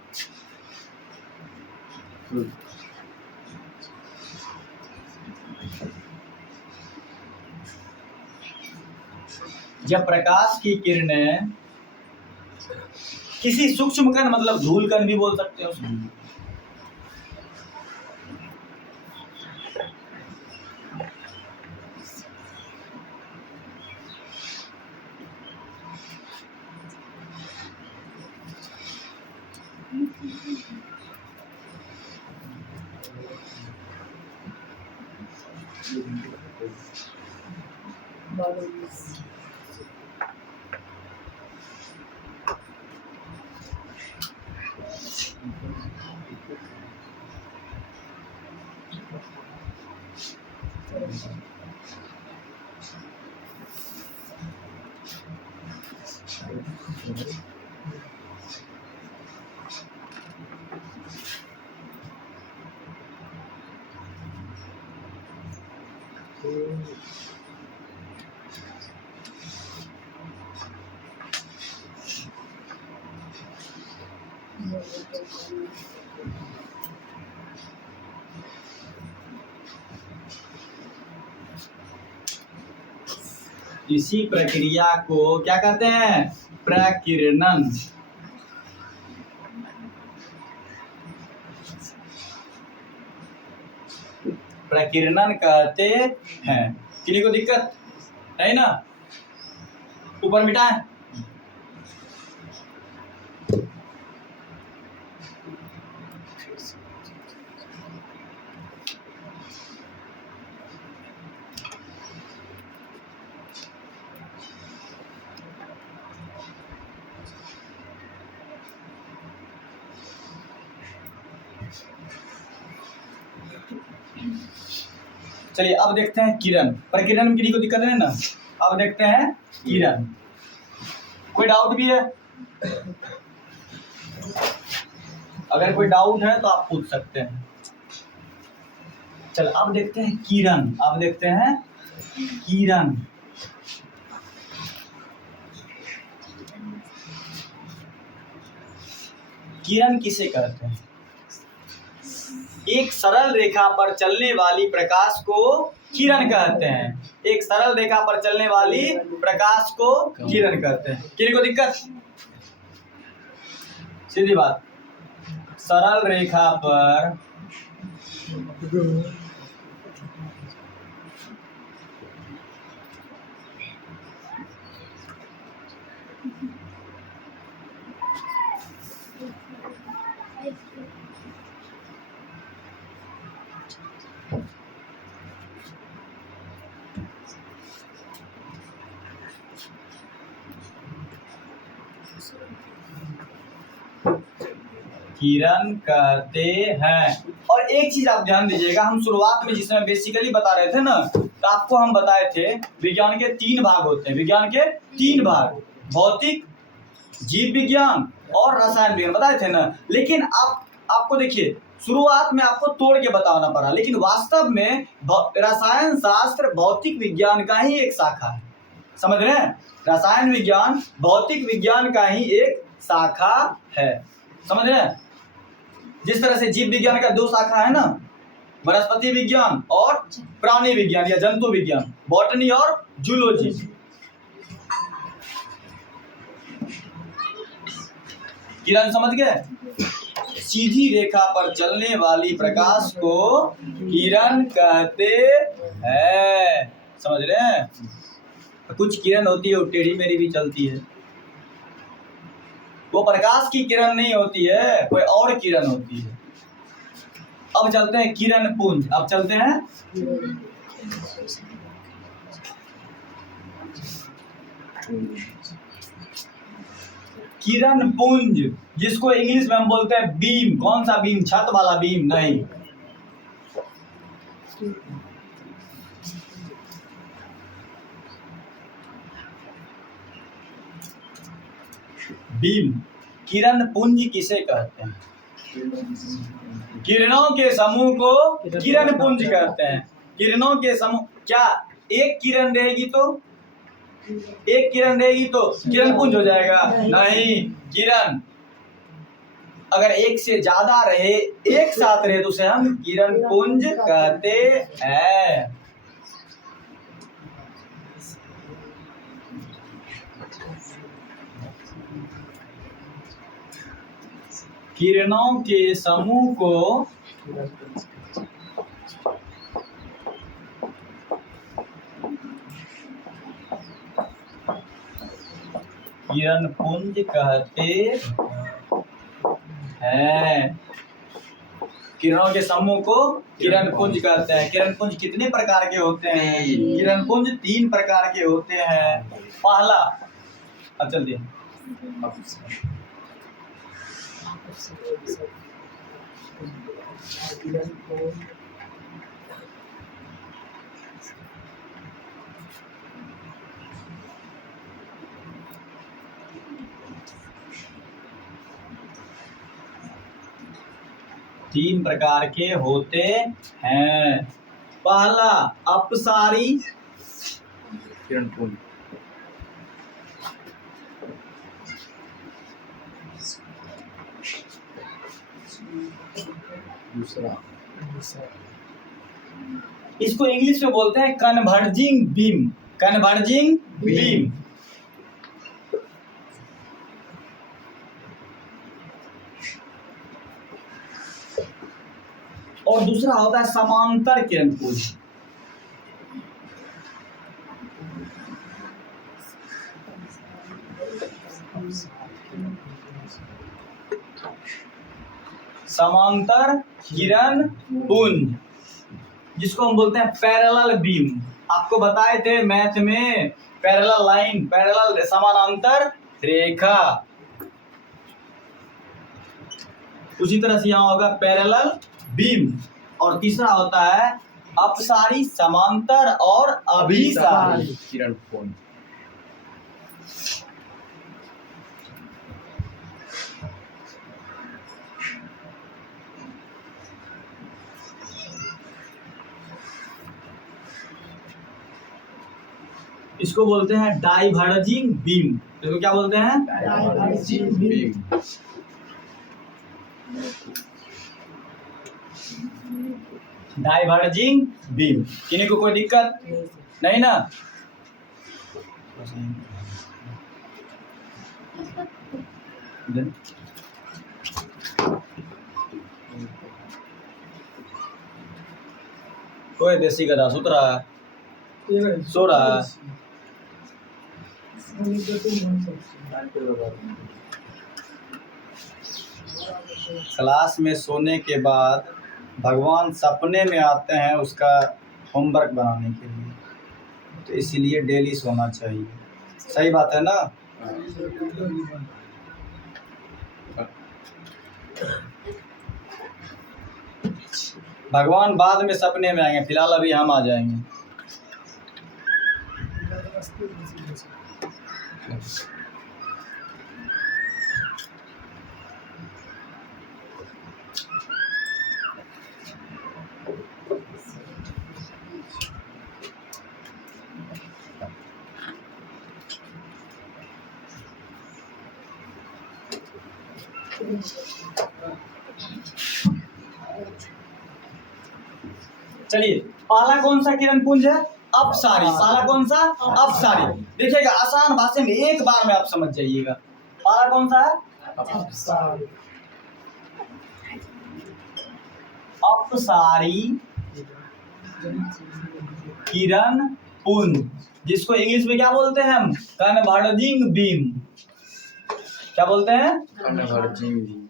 जब प्रकाश की किरणें किसी सूक्ष्म कण, मतलब धूल कण भी बोल सकते हैं उसको, इसी प्रक्रिया को क्या कहते हैं? प्रकीर्णन। प्रकीर्णन कहते हैं। किसी को दिक्कत नहीं ना? ऊपर मिटाएं। चलिए अब देखते हैं किरण। प्रकीर्णन में किसी को दिक्कत है ना? अब देखते हैं किरण। कोई डाउट भी है? अगर कोई डाउट है तो आप पूछ सकते हैं। चल अब देखते हैं किरण। अब देखते हैं किरण। किरण किसे कहते हैं? एक सरल रेखा पर चलने वाली प्रकाश को किरण कहते हैं। एक सरल रेखा पर चलने वाली प्रकाश को किरण कहते हैं। किसी को दिक्कत? सीधी बात। सरल रेखा पर किरण कहते हैं। और एक चीज आप ध्यान दीजिएगा, हम शुरुआत में जिसमें बेसिकली बता रहे थे ना, तो आपको हम बताए थे विज्ञान के 3 भाग होते हैं। विज्ञान के 3 भाग, भौतिक, जीव विज्ञान और रसायन विज्ञान बताए थे ना। लेकिन आपको देखिए, शुरुआत में आपको तोड़ के बताना पड़ा, लेकिन वास्तव में रसायन शास्त्र भौतिक विज्ञान का ही एक शाखा है। समझ रहे हैं? रसायन विज्ञान भौतिक विज्ञान का ही एक शाखा है। समझ रहे हैं? जिस तरह से जीव विज्ञान का 2 शाखा है ना, वनस्पति विज्ञान और प्राणी विज्ञान या जंतु विज्ञान, बॉटनी और जूलॉजी। किरण समझ गए? सीधी रेखा पर चलने वाली प्रकाश को किरण कहते हैं। समझ रहे हैं? कुछ किरण होती है वो टेढ़ी मेढ़ी भी चलती है, वो प्रकाश की किरण नहीं होती है, कोई और किरण होती है। अब चलते हैं किरण पुंज। अब चलते हैं किरण पुंज, जिसको इंग्लिश में हम बोलते हैं बीम। कौन सा बीम? छत वाला बीम नहीं। बीम। किरण पुंज किसे कहते हैं? किरणों के समूह को किरण पुंज कहते हैं। किरणों के समूह, क्या एक किरण रहेगी तो किरण पुंज हो जाएगा? नहीं, किरण अगर एक से ज्यादा रहे, एक साथ रहे, तो उसे हम किरण पुंज कहते हैं। किरणों के समूह को किरण पुंज कहते हैं। किरणों के समूह को किरण पुंज कहते हैं। किरण पुंज कितने प्रकार के होते हैं? किरण पुंज 3 प्रकार के होते हैं। पहला, अब चलते हैं। तीन प्रकार के होते हैं। पहला, अपसारी किरण पुंज। दूसरा इसको इंग्लिश में बोलते हैं कन्वर्जिंग बीम। Converging beam. और दूसरा होता है समांतर किरण पुंज। समांतर किरण पुंज, जिसको हम बोलते हैं पैरेलल बीम। आपको बताए थे मैथ में, पैरेलल लाइन, पैरेलल समानांतर रेखा। उसी तरह से यहाँ होगा पैरेलल बीम। और तीसरा होता है अपसारी, समांतर और अभिसारी किरण पुंज। इसको बोलते हैं डाइवर्जिंग बीम। इसको क्या बोलते हैं? Diverging beam. Diverging beam. किन्हीं को कोई दिक्कत नहीं ना? कोई देसी गधा सुत रहा है, सो रहा है। क्लास में सोने के बाद भगवान सपने में आते हैं उसका होमवर्क बनाने के लिए, तो इसीलिए डेली सोना चाहिए। सही बात है ना? भगवान बाद में सपने में आएंगे, फिलहाल अभी हम आ जाएंगे। चलिए, पहला कौन सा किरण पुंज है? अपसारी। पहला कौन सा? अपसारी। देखिएगा, आसान भाषा में एक बार में आप समझ जाइएगा। पहला कौन सा है? अपसारी किरण पुंज, जिसको इंग्लिश में क्या बोलते हैं हम? Converging beam. क्या बोलते हैं? Converging beam.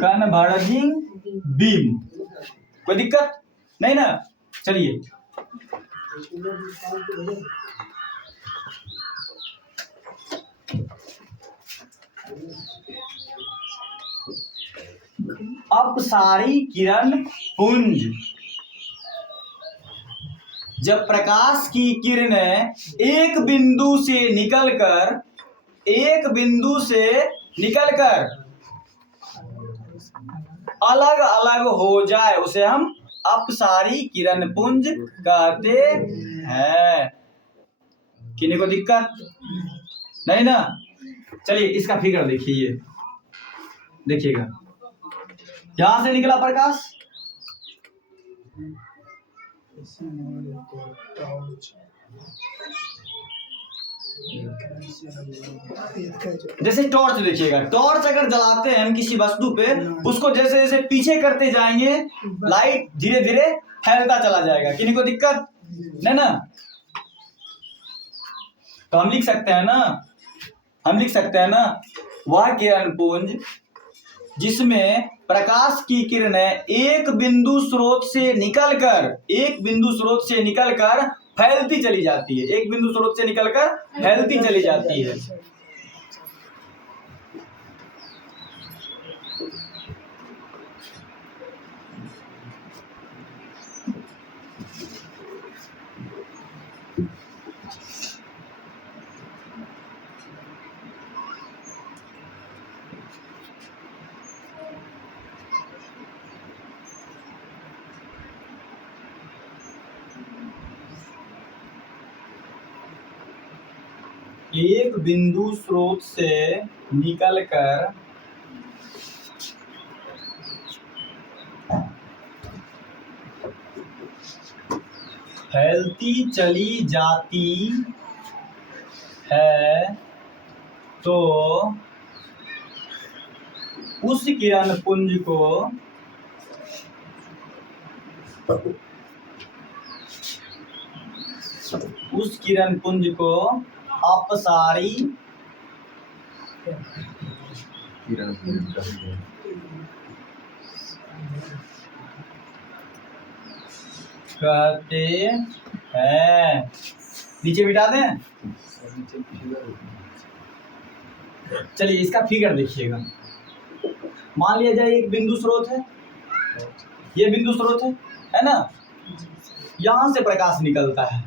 Converging beam. कोई दिक्कत नहीं ना? चलिए, अपसारी किरण पुंज। जब प्रकाश की किरणें एक बिंदु से निकलकर अलग अलग हो जाए उसे हम अपसारी किरण पुंज कहते हैं। किन्हीं को दिक्कत नहीं ना? चलिए इसका फिगर देखिए, देखिएगा, यहां से निकला प्रकाश, जैसे टॉर्च देखिएगा, टॉर्च अगर जलाते हैं हम किसी वस्तु पे, उसको जैसे जैसे पीछे करते जाएंगे लाइट धीरे धीरे फैलता चला जाएगा। किन्हीं को दिक्कत नहीं ना? तो हम लिख सकते हैं ना, वह किरण पुंज जिसमें प्रकाश की किरणें एक बिंदु स्रोत से निकलकर फैलती चली जाती है, एक बिंदु स्रोत से निकलकर फैलती चली जाती है। एक बिंदु स्रोत से निकलकर फैलती चली जाती है तो उस किरण पुंज को अपसारी किरण पुंज कहते हैं। कहते हैं। नीचे बिठा दें। चलिए इसका फिगर देखिएगा। मान लिया जाए एक बिंदु स्रोत है, ये बिंदु स्रोत है ना? यहां से प्रकाश निकलता है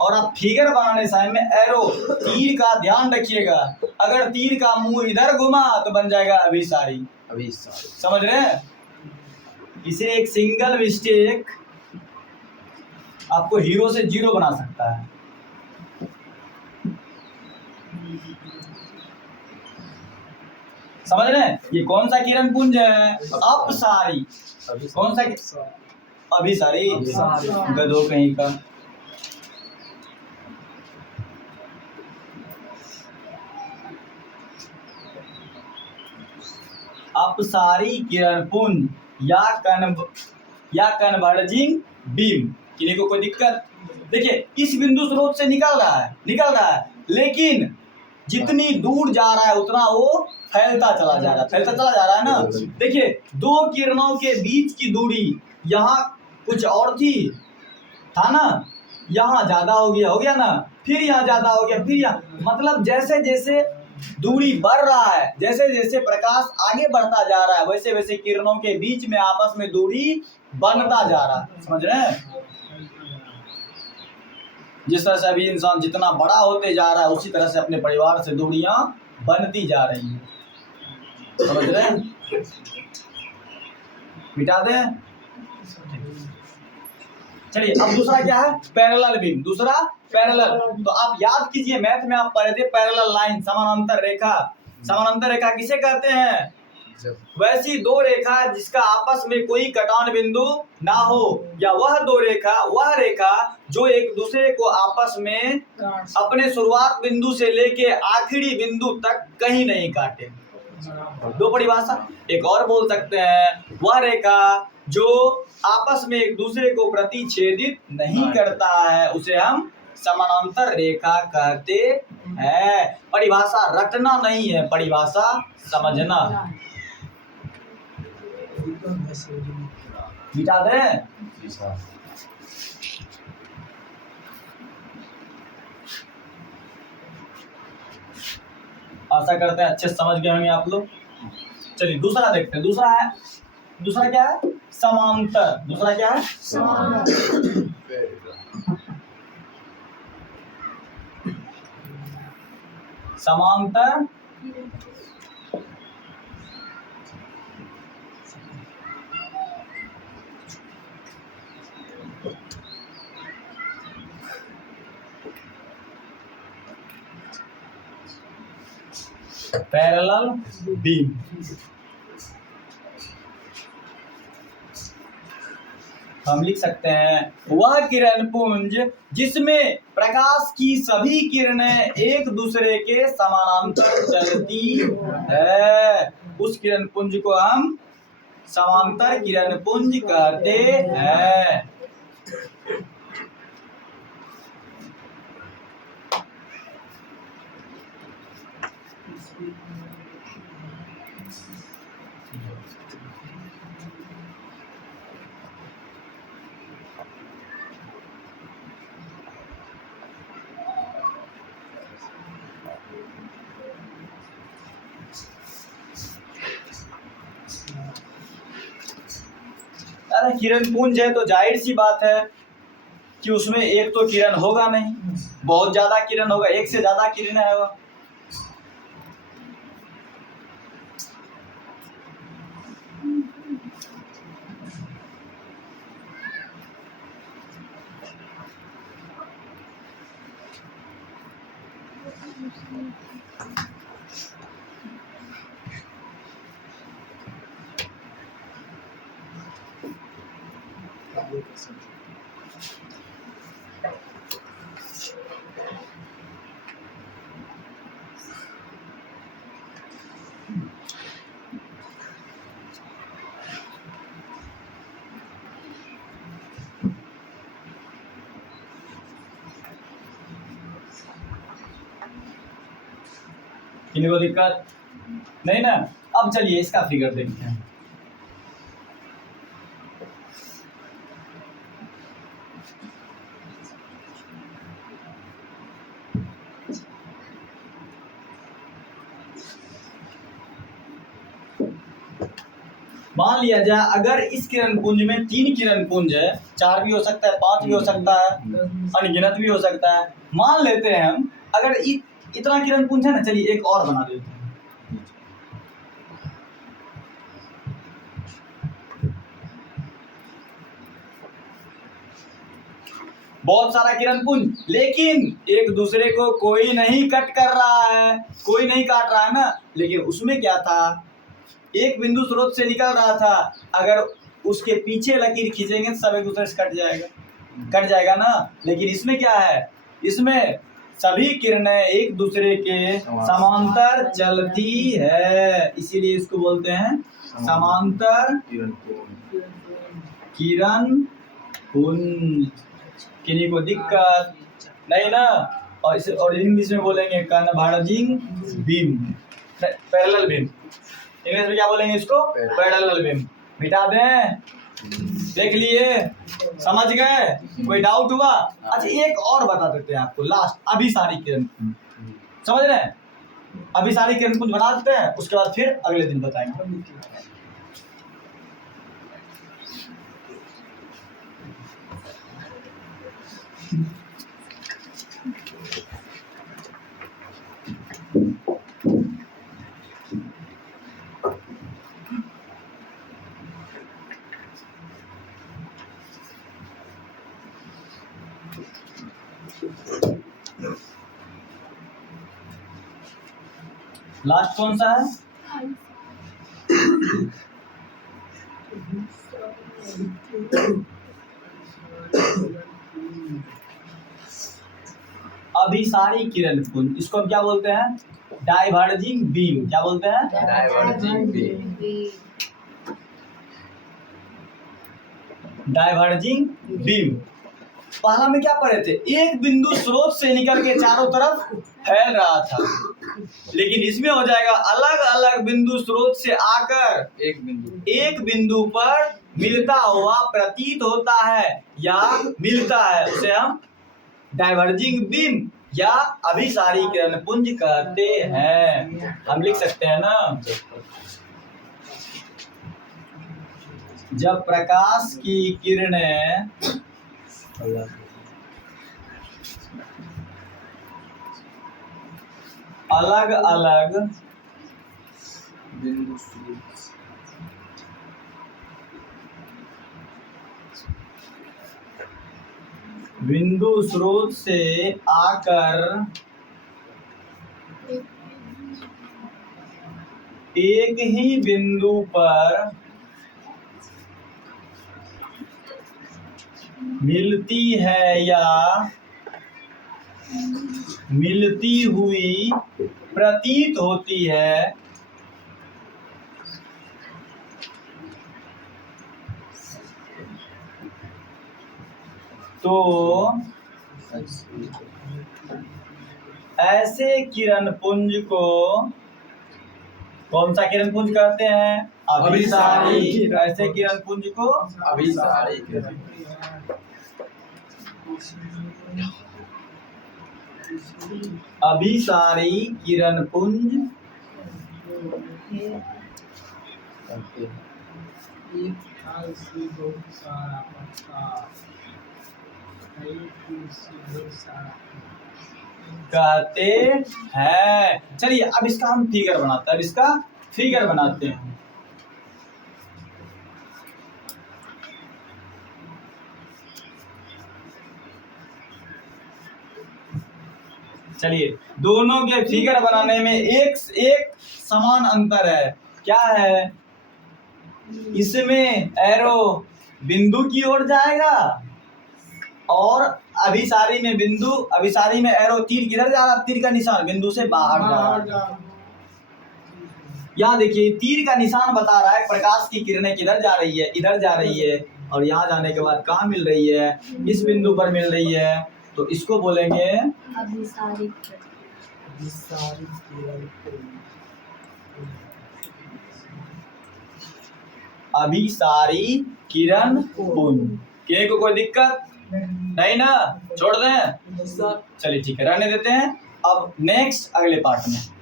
और आप फिगर बनाने समय में एरो तीर का ध्यान रखिएगा। अगर तीर का मुंह इधर घुमा तो बन जाएगा अभिसारी। समझ रहे हैं? इसे एक सिंगल मिस्टेक आपको हीरो से जीरो बना सकता है। समझ रहे हैं? ये कौन सा किरण पुंज है? अपसारी। कौन सा? अभिसारी। गधों कहीं का। अपसारी किरण पुंज या कन्वर्जिंग बीम। किन्हीं को कोई दिक्कत? देखिए इस बिंदु स्रोत से निकल रहा है, लेकिन जितनी दूर जा रहा है उतना वो फैलता चला जा रहा है ना? देखिए दो किरणों के बीच की दूरी यहाँ कुछ और था ना, यहाँ ज्यादा हो गया ना, फिर यहाँ ज्यादा हो गया, फिर यहाँ, मतलब जैसे जैसे दूरी बढ़ रहा है, जैसे जैसे प्रकाश आगे बढ़ता जा रहा है, वैसे वैसे किरणों के बीच में आपस में दूरी बनता जा रहा है। समझ रहे हैं? जिस तरह से अभी इंसान जितना बड़ा होते जा रहा है, उसी तरह से अपने परिवार से दूरियां बनती जा रही हैं। समझ रहे हैं? मिटा दें। चलिए अब दूसरा क्या है? Parallel beam. दूसरा पैरेलल। तो आप याद कीजिए, मैथ में आप पढ़े थे पैरेलल लाइन, समानांतर रेखा। समानांतर रेखा किसे कहते हैं? वैसी दो रेखा जिसका आपस में कोई कटान बिंदु ना हो, या वह रेखा जो एक दूसरे को आपस में अपने शुरुआत बिंदु से लेके आखिरी बिंदु तक कहीं नहीं काटे। दो परिभाषा। एक और बोल सकते हैं, वह रेखा जो आपस में एक दूसरे को प्रतिच्छेदित नहीं करता है, उसे हम समानांतर रेखा कहते हैं। परिभाषा रटना नहीं है, परिभाषा समझना। मिटा दें। आशा करते हैं अच्छे समझ गए होंगे आप लोग। चलिए दूसरा देखते हैं। दूसरा है दूसरा क्या है? समांतर। दूसरा क्या है? समांतर पैरेलल बीम। हम लिख सकते हैं वह किरण पुंज जिसमें प्रकाश की सभी किरणें एक दूसरे के समानांतर चलती है, उस किरण पुंज को हम समांतर किरण पुंज कहते हैं। अरे किरण पुंज है तो जाहिर सी बात है कि उसमें एक तो किरण होगा नहीं, बहुत ज्यादा किरण होगा, एक से ज्यादा किरण है। इनको दिक्कत नहीं ना? अब चलिए इसका फिगर देखते हैं। मान लिया जाए अगर इस किरण पुंज में 3 किरण पुंज है, 4 भी हो सकता है, 5 भी हो सकता है, अनगिनत भी हो सकता है। मान लेते हैं हम अगर इतना किरण पुंज है ना, चलिए एक और बना देते हैं। बहुत सारा किरण पुंज, लेकिन एक दूसरे को कोई नहीं कट कर रहा है, कोई नहीं काट रहा है ना। लेकिन उसमें क्या था, एक बिंदु स्रोत से निकल रहा था, अगर उसके पीछे लकीर खींचेंगे तो सब एक दूसरे से कट जाएगा ना। लेकिन इसमें क्या है, इसमें सभी किरणें एक दूसरे के समांतर चलती है, इसीलिए इसको बोलते हैं समांतर किरण पुंज। किन्हीं को दिक्कत नहीं ना? और इसे और इंग्लिश में बोलेंगे converging beam, parallel beam. English में क्या बोलेंगे इसको? Parallel beam. मिटा दें? देख लिए? समझ गए? कोई डाउट हुआ? अच्छा एक और बता देते हैं आपको, लास्ट अभिसारी किरण पुंज। समझ रहे हैं? अभिसारी किरण पुंज बना देते हैं, उसके बाद फिर अगले दिन बताएंगे। लास्ट कौन सा है? अभिसारी किरण पुंज, इसको हम क्या बोलते हैं? Diverging beam. क्या बोलते हैं? Diverging beam. Diverging beam. पहला में क्या पढ़े थे? एक बिंदु स्रोत से निकल के चारों तरफ फैल रहा था, लेकिन इसमें हो जाएगा अलग अलग बिंदु स्रोत से आकर एक बिंदु पर मिलता हुआ प्रतीत होता है या मिलता है, उसे हम डाइवर्जिंग बीम या अभिसारी किरण पुंज कहते हैं। हम लिख सकते हैं ना? जब प्रकाश की किरणें अलग अलग बिंदु स्रोत से आकर एक ही बिंदु पर मिलती है या मिलती हुई प्रतीत होती है, तो ऐसे किरण पुंज को कौन सा किरण पुंज कहते हैं? अभिसारी। ऐसे किरण पुंज को अभिसारी अभिसारी किरण पुंज कहते हैं। चलिए अब इसका हम फिगर बनाते हैं। अब इसका फिगर बनाते हैं। चलिए दोनों के फिगर बनाने में एक समान अंतर है। क्या है? इसमें एरो बिंदु की ओर जाएगा और अभिसारी में एरो तीर किधर जा रहा है? तीर का निशान बिंदु से बाहर जा रहा है। यहाँ देखिए तीर का निशान बता रहा है प्रकाश की किरणें किधर जा रही है, इधर जा रही है, और यहाँ जाने के बाद कहाँ मिल रही है? इस बिंदु पर मिल रही है। तो इसको बोलेंगे अभिसारी अभिसारी किरण पुंज। के को कोई दिक्कत नहीं ना? छोड़ दें? चलिए ठीक है, रहने देते हैं। अब नेक्स्ट अगले पार्ट में।